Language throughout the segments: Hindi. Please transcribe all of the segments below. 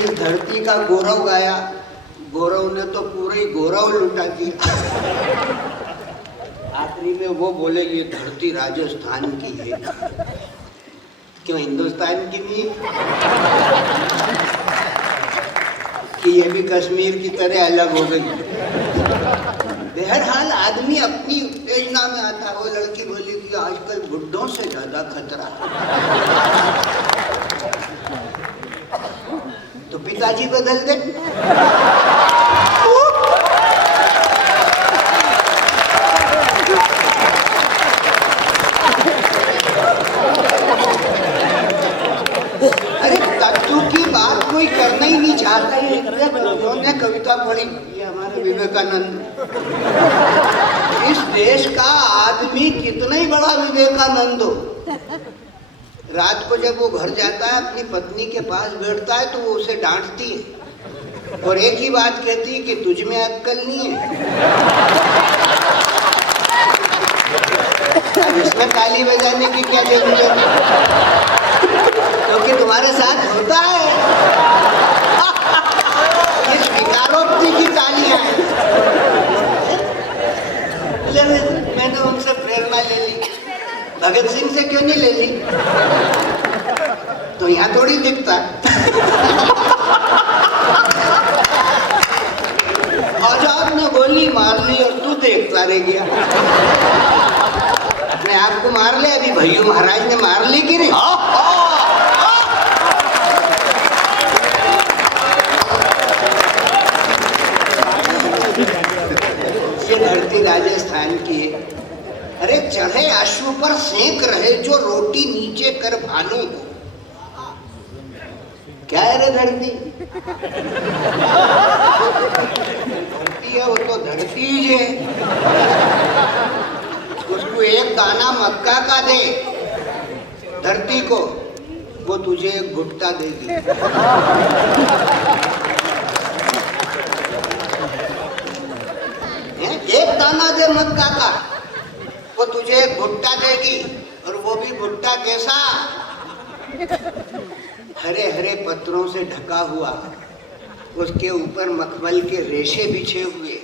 इस धरती का गौरव गाया, गौरव ने तो पूरे गौरव लुटा दिया। आखिरी में वो बोले ये धरती राजस्थान की है, क्यों हिंदुस्तान की नहीं कि ये भी कश्मीर की तरह अलग हो गई। बहरहाल आदमी अपनी उत्तेजना में आता। वो लड़की बोली कि आजकल बुड्ढों से ज्यादा खतरा। तो पिताजी बदल दे। अरे तत्व की बात कोई करना ही नहीं चाहता है। उन्होंने कविता पढ़ी, ये हमारे विवेकानंद। इस देश का आदमी कितना ही बड़ा विवेकानंद हो, रात को जब वो घर जाता है अपनी पत्नी के पास बैठता है तो वो उसे डांटती है और एक ही बात कहती है कि तुझ में अक्ल नहीं है। अब इसमें ताली बजाने की क्या जरूरत है, क्योंकि तुम्हारे साथ होता है। ये स्वीकारोक्ति की तालियां हैं। मैंने उनसे प्रेरणा ले ली, भगत सिंह से क्यों नहीं ले ली? तो यहाँ थोड़ी दिखता। आजाद ने गोली मार ली और तू देखता रह गया। अपने आप को मार ले। अभी भैया महाराज ने मार ली कि नहीं? ये धरती राजस्थान की है। अरे चढ़े अश्व पर सेंक रहे जो रोटी नीचे कर भालू को। क्या है रे धरती? धरती है वो तो धरती ही है। उसको एक दाना मक्का का दे धरती को, वो तुझे एक भुट्टा देगी। एक दाना दे मक्का का, वो तुझे एक भुट्टा देगी, और वो भी भुट्टा कैसा? हरे हरे पत्रों से ढका हुआ, उसके ऊपर मखमल के रेशे बिछे हुए,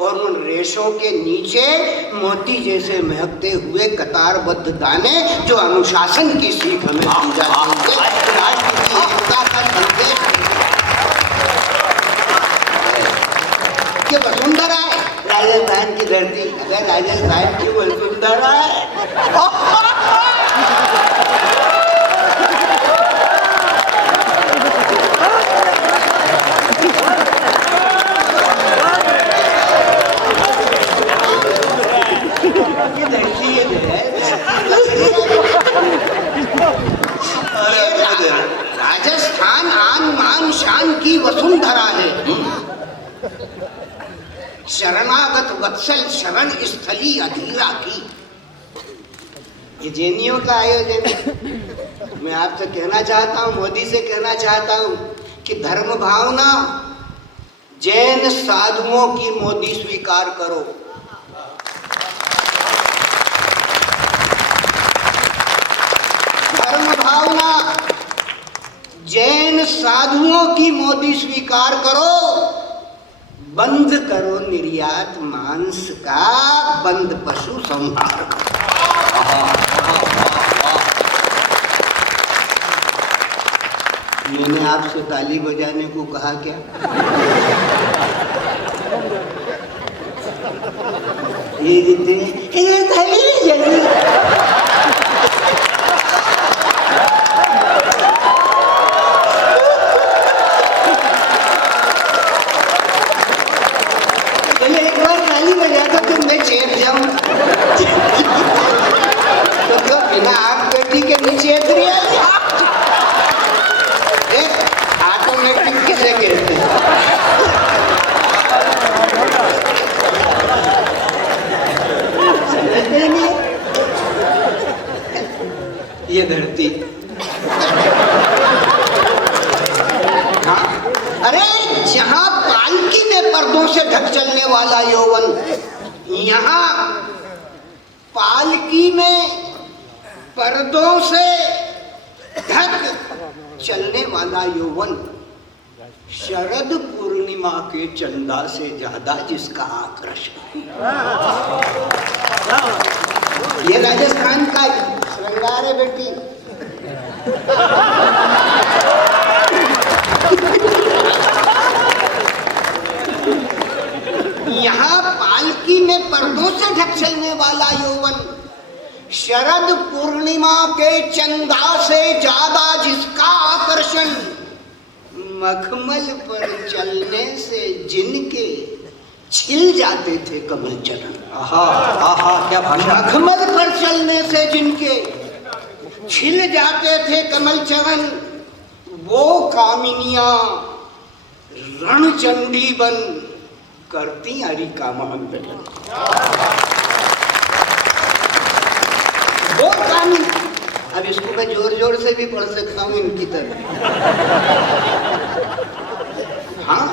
और उन रेशों के नीचे मोती जैसे महकते हुए कतारबद्ध दाने, जो अनुशासन की सीख हमें दी जाती है। राष्ट्र की एकता का संदेश ये वसुंधरा है राजस्थान की धरती। अगर राजस्थान की वसुंधरा है राजस्थान आन मान शान की वसुंधरा है। शरणागत वत्सल शरण स्थली अधीरा की। ये जैनियों का आयोजन है। मैं आपसे कहना चाहता हूँ, मोदी से कहना चाहता हूँ कि धर्म भावना जैन साधुओं की मोदी स्वीकार करो। धर्म भावना जैन साधुओं की मोदी स्वीकार करो। बंद करो निर्यात मांस का, बंद पशु संहार। मैंने आपसे ताली बजाने को कहा क्या? ये जल्दी ये धरती। हाँ? अरे जहां पालकी में पर्दों से ढक चलने वाला यौवन, यहाँ पालकी में पर्दों से ढक चलने वाला यौवन, शरद पूर्णिमा के चंदा से ज्यादा जिसका आकर्षण। ये राजस्थान का श्रृंगार है बेटी। यहाँ पालकी में पर्दों से ढक चलने वाला यौवन, शरद पूर्णिमा के चंदा से ज्यादा जिसका आकर्षण, मखमल पर चलने से जिनके छिल जाते थे कमल चरण। आहा आहा क्या भाषा। मखमल पर चलने से जिनके छिल जाते थे कमल चरण, वो कामिनियां रणचंडी बन करती हरि का महामिलन। वो कामिनी, अब इसको मैं जोर जोर से भी पढ़ सकता हूँ इनकी तरह। हाँ,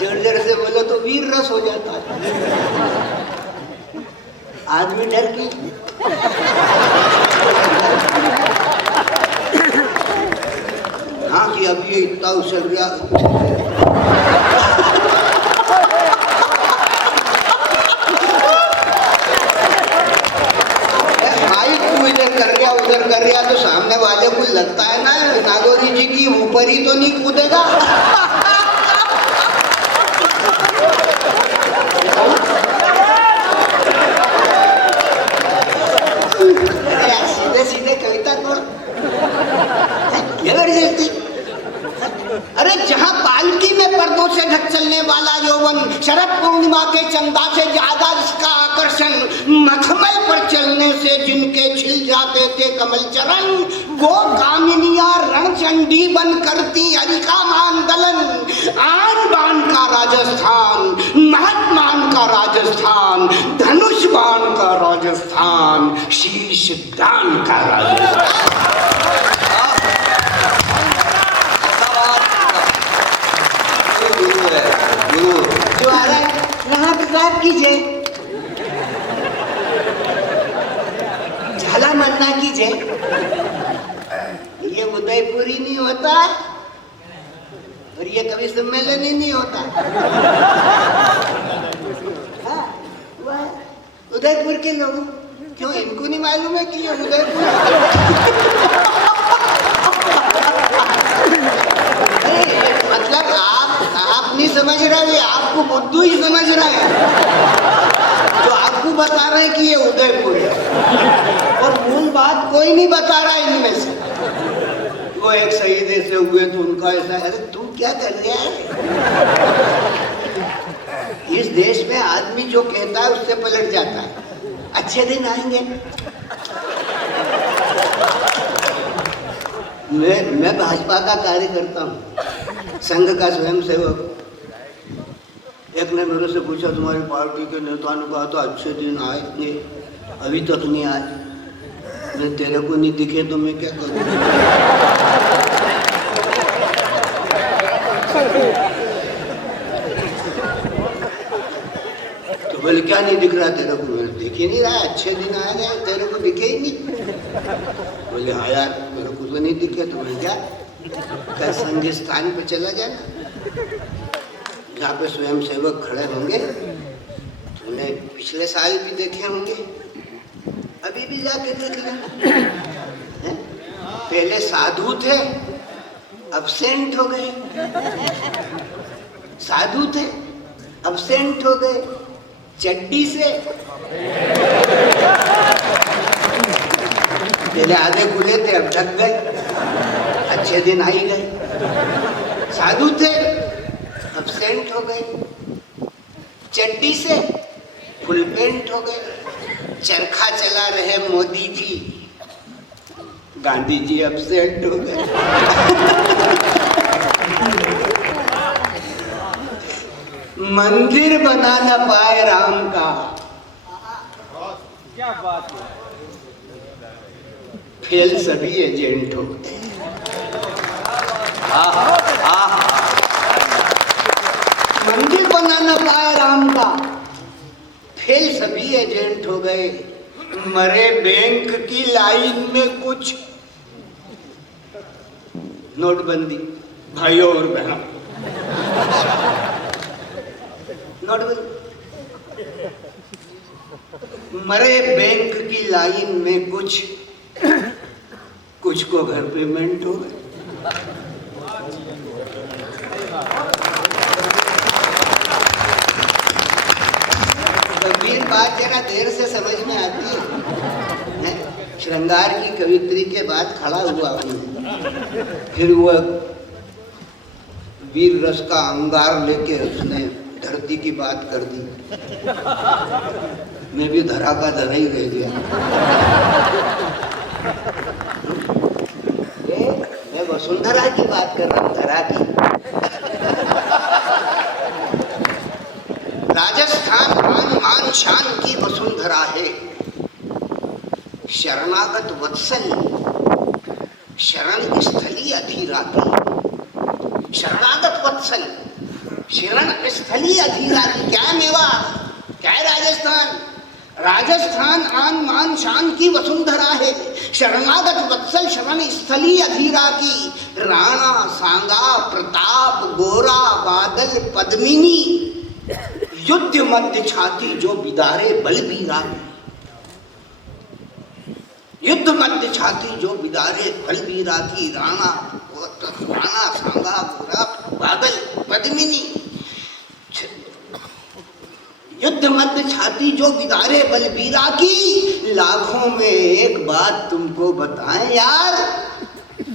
जोर जोर से बोलो तो वीर रस हो जाता है। आदमी डर की हाँ कि अब ये इतना उछल गया। भाई तू इधर कर गया उधर कर गया तो सामने वाले को लगता है ना नागौरी जी की ऊपर ही तो नहीं कूदेगा। सीधे सीधे कविता को जबरदस्ती। अरे जहां पालकी में पर्दों से ढक चलने वाला यौवन, शरद पूर्णिमा के चंदा से ज्यादा इसका आकर्षण, मखमल पर चलने से जिनके छिल जाते थे कमल चरण, वो कामिनियां रणचंडी बन करती हरि का मानदलन। आन बान का राजस्थान, महत्मान का राजस्थान, धनुष बाण का राजस्थान, शीश दान का राजस्थान। जो आ रहा है राग कीजिए, झाला मन्ना कीजिए। ये उदयपुरी नहीं होता और ये कवि सम्मेलन ही नहीं होता। हाँ, उदयपुर के लोग क्यों, इनको नहीं मालूम है कि ये उदयपुर मतलब आप नहीं समझ रहे, आपको बुद्धू ही समझ रहा है तो आपको बता रहे हैं कि ये उदयपुर है और मूल बात कोई नहीं बता रहा है इनमें से। वो एक शहीद ऐसे हुए तो उनका ऐसा, अरे तू क्या कर रहा है। इस देश में आदमी जो कहता है उससे पलट जाता है। अच्छे दिन आएंगे। मैं भाजपा का कार्य करता हूँ, संघ का स्वयं सेवक। एक ने मेरे से पूछा तुम्हारी पार्टी के नेता ने कहा तो अच्छे दिन आएंगे, अभी तक नहीं आए। मैं तेरे को नहीं दिखे तो मैं क्या करूँ। तो बोले क्या नहीं दिख रहा तेरे को। मैं दिख ही नहीं रहा, अच्छे दिन आए गए तेरे को दिखे ही नहीं। बोले हाँ यार मेरे को तो नहीं दिखे। तो मैं क्या संघ स्थान पे चला जाना जहाँ पे स्वयं सेवक खड़े होंगे। उन्हें पिछले साल भी देखे होंगे, अभी भी जाके देख लेना। पहले साधु थे अब्सेंट हो गए, साधु थे अब्सेंट हो गए, चड्डी से पहले आधे खुले थे अब ढक गए, अच्छे दिन आ ही गए। साधु थे अब्सेंट हो गए, चड्डी से फुल पेंट हो गए। चरखा चला रहे मोदी जी, गांधी जी अब्सेंट हो गए। मंदिर बना न पाए राम का, क्या बात है। फेल सभी एजेंट हो गए। मंदिर बना न पाए राम का, फेल सभी एजेंट हो गए। मरे बैंक की लाइन में कुछ नोटबंदी भाइयों और बहनों, नोटबंदी। मरे बैंक की लाइन में कुछ को घर पेमेंट हो गए। गंभीर बात जरा देर से समझ में आती है। श्रृंगार की कवित्री के बाद खड़ा हुआ हूँ, फिर वह वीर रस का अंगार लेके उसने धरती की बात कर दी। मैं भी धरा का धरा ही रह गया। मैं वसुंधरा की बात कर रहा हूँ, धरा की। राजस्थान आन मान शान की वसुंधरा है। शरणागत वत्सल शरण स्थली अधीराती। शरणागत वत्सल शरण स्थली अधीराती। क्या मेवा, क्या है राजस्थान? राजस्थान आन मान शान की वसुंधरा है। शरणागत वत्सल शरण स्थली अधीरा की। राणा सांगा प्रताप गोरा बादल पद्मिनी। युद्ध मध्य छाती जो बिदारे बलबीरा। युद्ध मध्य छाती जो बिदारे बलबीरा की। राणा सांगा गोरा बादल पद्मिनी। युद्ध मध्य छाती जो बिदारे बलबीरा की। लाखों में एक बात तुमको बताएं यार,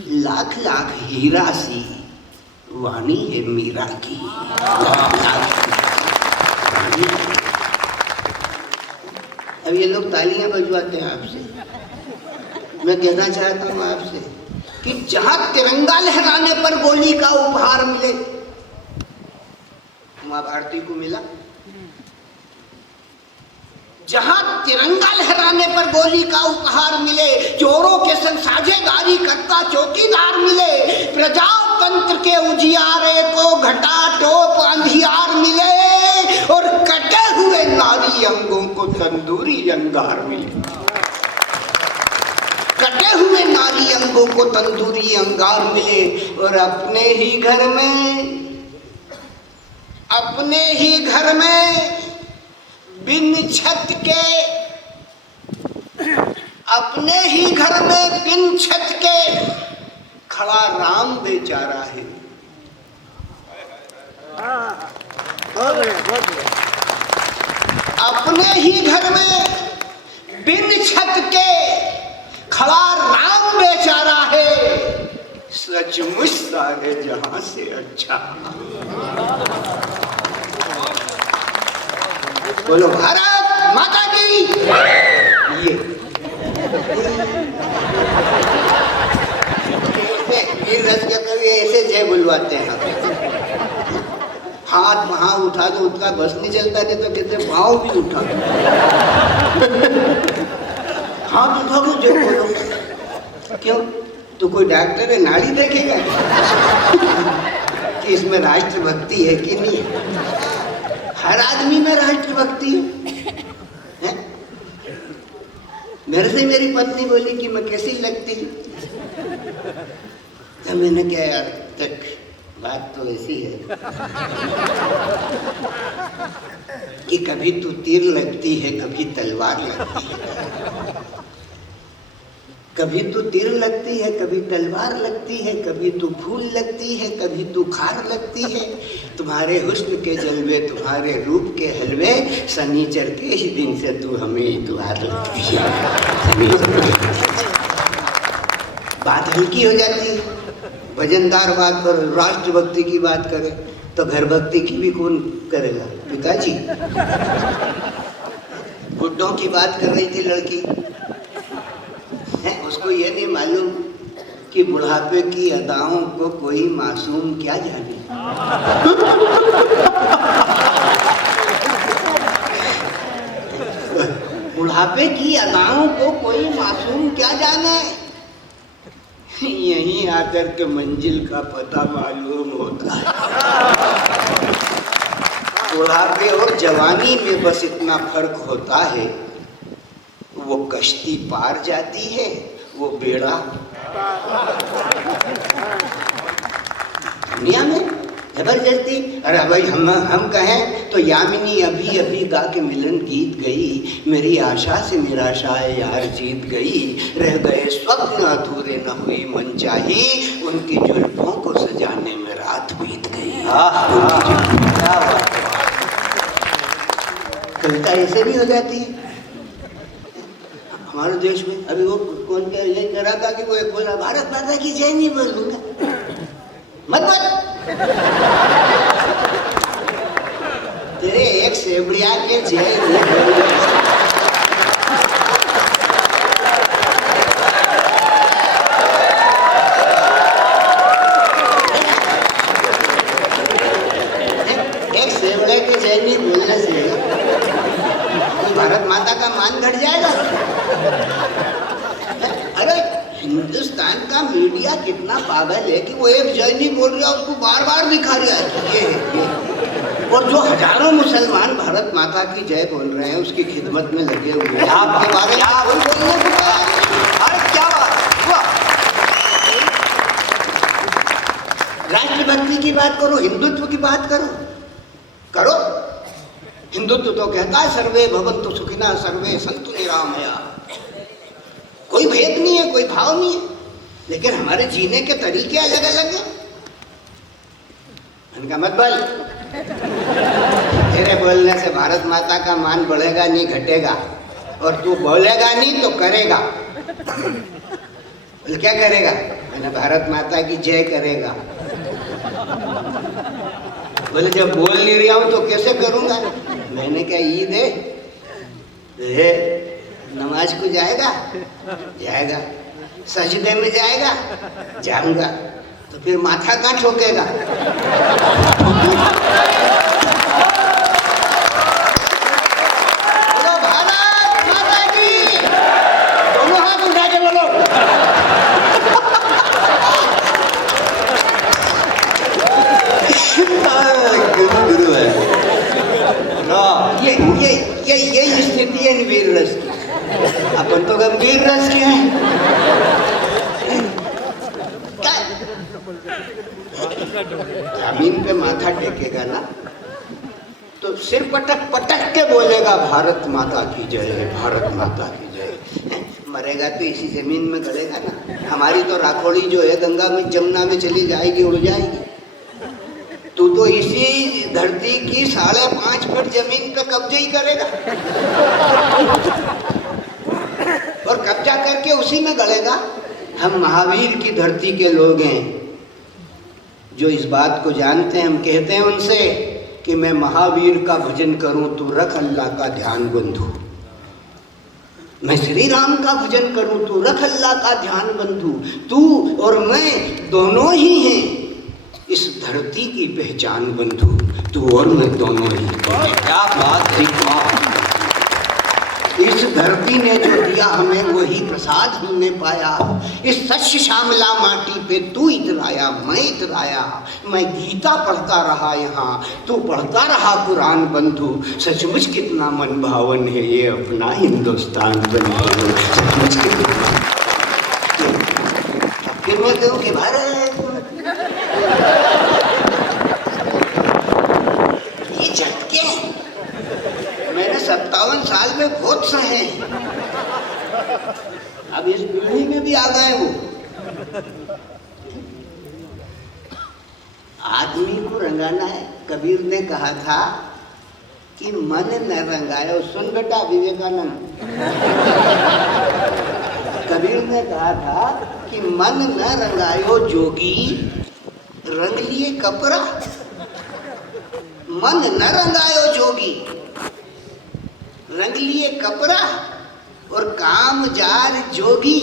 लाख लाख हीरा सी वाणी है मीरा की। अब ये लोग तालियां बजवाते हैं आपसे। मैं कहना चाहता हूं आपसे कि जहां तिरंगा लहराने पर गोली का उपहार मिले, मां भारती को मिला। जहां तिरंगा लहराने पर गोली का उपहार मिले, चोरों के संग साझेदारी करता चौकीदार मिले, प्रजातंत्र के उजियारे को घटा टोप अंधियार मिले, और कटे हुए नारी अंगों को तंदूरी अंगार मिले। कटे हुए नारी अंगों को तंदूरी अंगार मिले, और अपने ही घर में बिन छत के, अपने ही घर में बिन छत के खड़ा राम बेचारा है। अपने ही घर में बिन छत के खड़ा राम बेचारा है। सचमुच सारे जहां से अच्छा। बोलो भारत माता की। ये वीर रस के कवि ऐसे जय बुलवाते हैं। हाथ वहां उठा दो, उसका बस नहीं चलता, नहीं तो कहते पाँव भी उठा। हाथ उठा दो जय बोलो। क्यों? तो कोई डॉक्टर है नाड़ी देखेगा कि इसमें राष्ट्रभक्ति है कि नहीं है? हर आदमी में राष्ट्रभक्ति है। मेरे से मेरी पत्नी बोली कि मैं कैसी लगती हूँ, तो मैंने क्या यार, तक बात तो ऐसी है कि कभी तू तीर लगती है, कभी तलवार लगती है। कभी तू तीर लगती है, कभी तलवार लगती है, कभी तू फूल लगती है, कभी तू खार लगती है। तुम्हारे हुस्न के जलवे, तुम्हारे रूप के हलवे, शनिचर के ही दिन से तू हमें इतवार लगती है। बात हल्की हो जाती है। भजनदार बात करो, राष्ट्रभक्ति की बात करे, तो घर भक्ति की भी कौन करेगा? पिताजी। बुड्ढों की बात कर रही थी लड़की है, उसको ये नहीं मालूम कि बुढ़ापे की अदाओं को कोई मासूम क्या जाने। बुढ़ापे की अदाओं को कोई मासूम क्या जाने। यहीं आकर के मंजिल का पता मालूम होता है। बुढ़ापे और जवानी में बस इतना फर्क होता है, वो कश्ती पार जाती है, वो बेड़ा दुनिया में जबरदस्ती। अरे भाई हम कहें तो यामिनी अभी अभी गा के मिलन गीत गई, मेरी आशा से निराशाएं यार जीत गई, रह गए स्वप्न अधूरे न हुई मन चाही, उनकी जुल्फों को सजाने में रात बीत गई। क्या बात है। कविता ऐसे भी हो जाती है हमारे देश में। अभी वो कौन क्या ले करा था कि वो एक बोला भारत माता की जय नहीं बोलूंगा, मत बोल। तेरे एक सेवड़िया के जय नहीं बोलूंगा। एक सेवड़े के जय नहीं बोलने से भारत माता का मान घट जाएगा। अरे हिंदुस्तान का मीडिया कितना पागल है कि वो एक जय नहीं बोल रहा उसको बार बार दिखा रहा है ये। और जो हजारों मुसलमान भारत माता की जय बोल रहे हैं उसकी खिदमत में लगे हुए हैं, आपके बारे में क्या बात। राष्ट्रभक्ति की बात करो, हिंदुत्व की बात करो। हिंदुत्व तो कहता है सर्वे भवन्तु सुखिनः सर्वे सन्तु निरामया। कोई भेद नहीं है, कोई भाव नहीं है, लेकिन हमारे जीने के तरीके अलग अलग हैं। उनका मत बोल, तेरे बोलने से भारत माता का मान बढ़ेगा नहीं घटेगा, और तू बोलेगा नहीं तो करेगा। बोल क्या करेगा? मैंने भारत माता की जय करेगा। बोले जब बोल नहीं रहा हूं तो कैसे करूंगा? मैंने क्या ईद है, नमाज को जाएगा, सजदे में जाऊंगा, तो फिर माथा कहाँ ठोकेगा? बोलो भारत माता की, दोनों हाथ उठा के बोलो। गुरु है ये स्थिति है वीर रस की। अपन तो गंभीर रस के हैं। जमीन पे माथा टेकेगा ना तो सिर पटक के बोलेगा भारत माता की जय है, भारत माता की जय। मरेगा तो इसी जमीन में गड़ेगा ना। हमारी तो राखोड़ी जो है गंगा में जमुना में चली जाएगी, उड़ जाएगी। तू तो इसी धरती की 5.5 फुट जमीन पे कब्जे ही करेगा और कब्जा करके उसी में गड़ेगा। हम महावीर की धरती के लोग हैं जो इस बात को जानते हैं। हम कहते हैं उनसे कि मैं महावीर का भजन करूं, तू रख अल्लाह का ध्यान बंधु। मैं श्री राम का भजन करूं, तू रख अल्लाह का ध्यान बंधु। तू और मैं दोनों ही हैं इस धरती की पहचान बंधु, तू और मैं दोनों ही। क्या बात है। इस धरती ने जो दिया हमें वही प्रसाद हमने पाया। इस सच श्यामला माटी पे तू इतराया, मैं इतराया। मैं गीता पढ़ता रहा यहाँ, तू पढ़ता रहा कुरान बंधु। सचमुच कितना मन भावन है ये अपना हिंदुस्तान बंधु, सचमुच कितना। फिर मैं कहूँ कि भारत ये झटके मैंने 57 साल में बहुत सहे। अब इस पीढ़ी में भी आ गए वो। आदमी को रंगाना है। कबीर ने कहा था कि मन न रंगायो। सुन बेटा विवेकानंद, कबीर ने कहा था कि मन न रंगायो जोगी, रंग लिए कपड़ा। मन न रंगायो जोगी, रंग लिए कपड़ा, और काम जार जोगी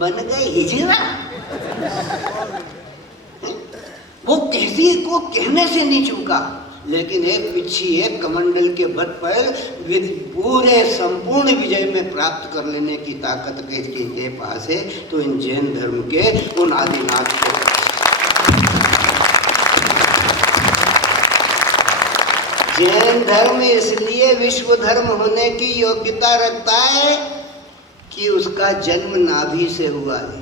बन गए हिजरा। वो किसी को कहने से नहीं चूका, लेकिन एक पिछी एक कमंडल के बल पर पूरे संपूर्ण विजय में प्राप्त कर लेने की ताकत के पास है। तो इन जैन धर्म के उन आदिनाथ को जैन धर्म इसलिए विश्व धर्म होने की योग्यता रखता है कि उसका जन्म नाभि से हुआ है।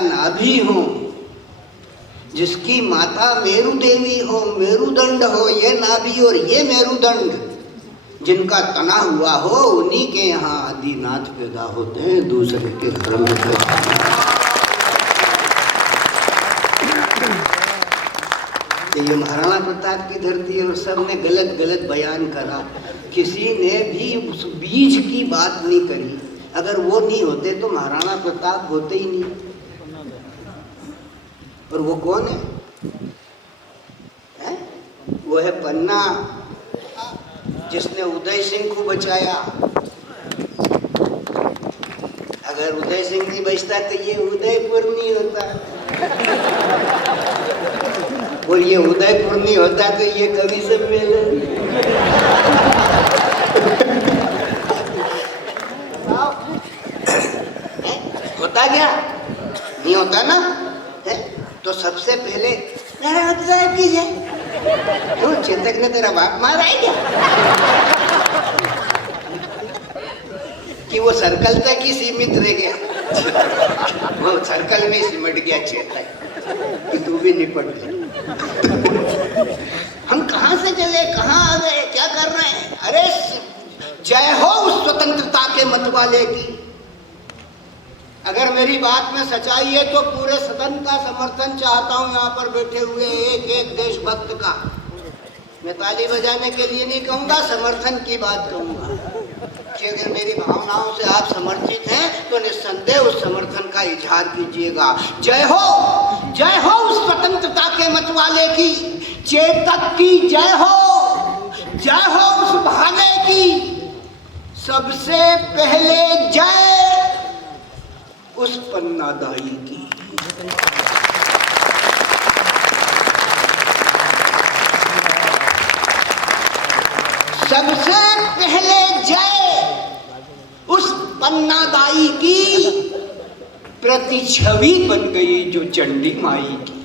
नाभि हो, जिसकी माता मेरु देवी हो, मेरुदंड हो, ये नाभि और ये मेरुदंड, जिनका तना हुआ हो, उन्हीं के यहाँ आदिनाथ पैदा होते हैं, दूसरे के घर में ये महाराणा प्रताप की धरती है और सबने गलत गलत बयान करा, किसी ने भी उस बीज की बात नहीं करी। अगर वो नहीं होते तो महाराणा प्रताप होते ही नहीं। और वो कौन है? वो है पन्ना, जिसने उदय सिंह को बचाया। अगर उदय सिंह नहीं बचता तो ये उदयपुर नहीं होता, और ये उदयपुर नहीं होता तो ये कवि सम्मेलन। होता क्या? नहीं होता ना है? तो सबसे पहले नारायण साहब की जय। क्यों चेतक ने तेरा बाप मारा है क्या? कि वो सर्कल तक ही सीमित रह गया, वो सर्कल में सिमट गया चेतक कि तू भी निपट ले। हम कहाँ से चले, कहाँ आ गए, क्या कर रहे हैं? अरे जय हो उस स्वतंत्रता के मत वाले की। अगर मेरी बात में सच्चाई है तो पूरे सदन का समर्थन चाहता हूं, यहाँ पर बैठे हुए एक एक देशभक्त का। मैं ताली बजाने के लिए नहीं कहूंगा, समर्थन की बात कहूंगा कि अगर मेरी भावनाओं से आप समर्थित हैं तो निस्संदेह उस समर्थन का इजहार कीजिएगा। जय हो उस स्वतंत्रता के मत वाले की, चेतक की जय हो उस भाले की, सबसे पहले जय उस पन्नादाई की। सबसे पहले जय उस पन्नादाई की, प्रतिछवि बन गई जो चंडी माई की।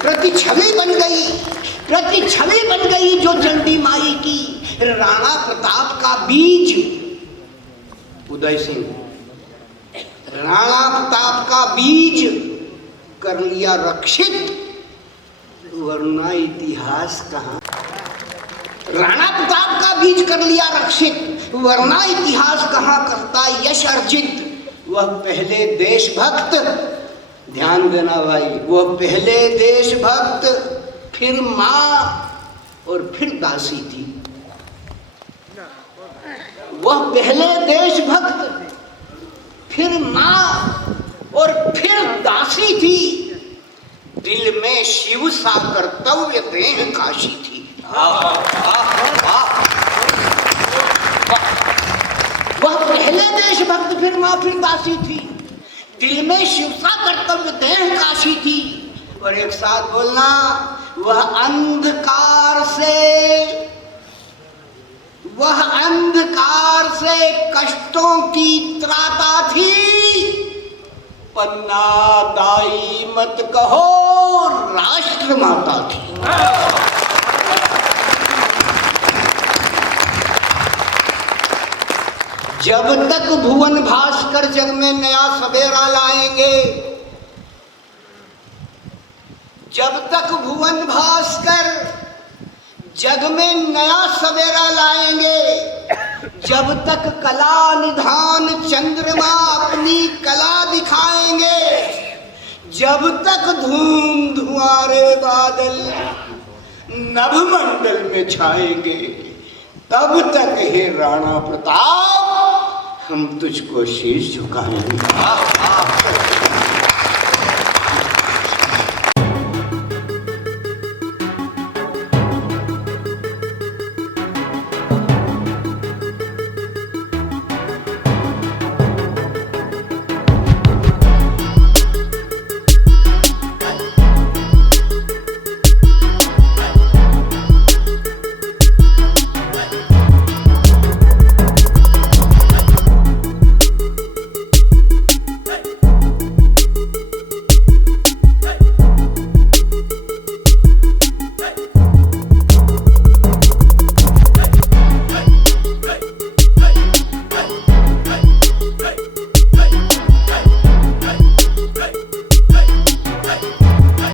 प्रतिछवि बन गई जो चंडी माई की। राणा प्रताप का बीज उदय सिंह, राणा प्रताप का बीज कर लिया रक्षित, वरना इतिहास कहाँ। राणा प्रताप का बीज कर लिया रक्षित, वरना इतिहास कहाँ करता यश अर्जित। वह पहले देशभक्त, ध्यान देना भाई, वह पहले देशभक्त, फिर माँ और फिर दासी थी। वह पहले देशभक्त, फिर माँ और फिर दासी थी। दिल में शिव सा कर्तव्य, देह काशी थी। वह पहले देशभक्त, फिर माँ फिर दासी थी। दिल में शिव सा कर्तव्य, देह काशी थी। और एक साथ बोलना, वह अंधकार से कष्टों की त्राता थी। पन्ना दाई मत कहो, राष्ट्र माता थी। जब तक भुवन भास्कर जग में नया सवेरा लाएंगे, जब तक भुवन भास्कर जग में नया सवेरा लाएंगे, जब तक कला निधान चंद्रमा अपनी कला दिखाएंगे, जब तक धूम धुआरे बादल नभमंडल में छाएंगे, तब तक हे राणा प्रताप हम तुझको शीश झुकाएंगे।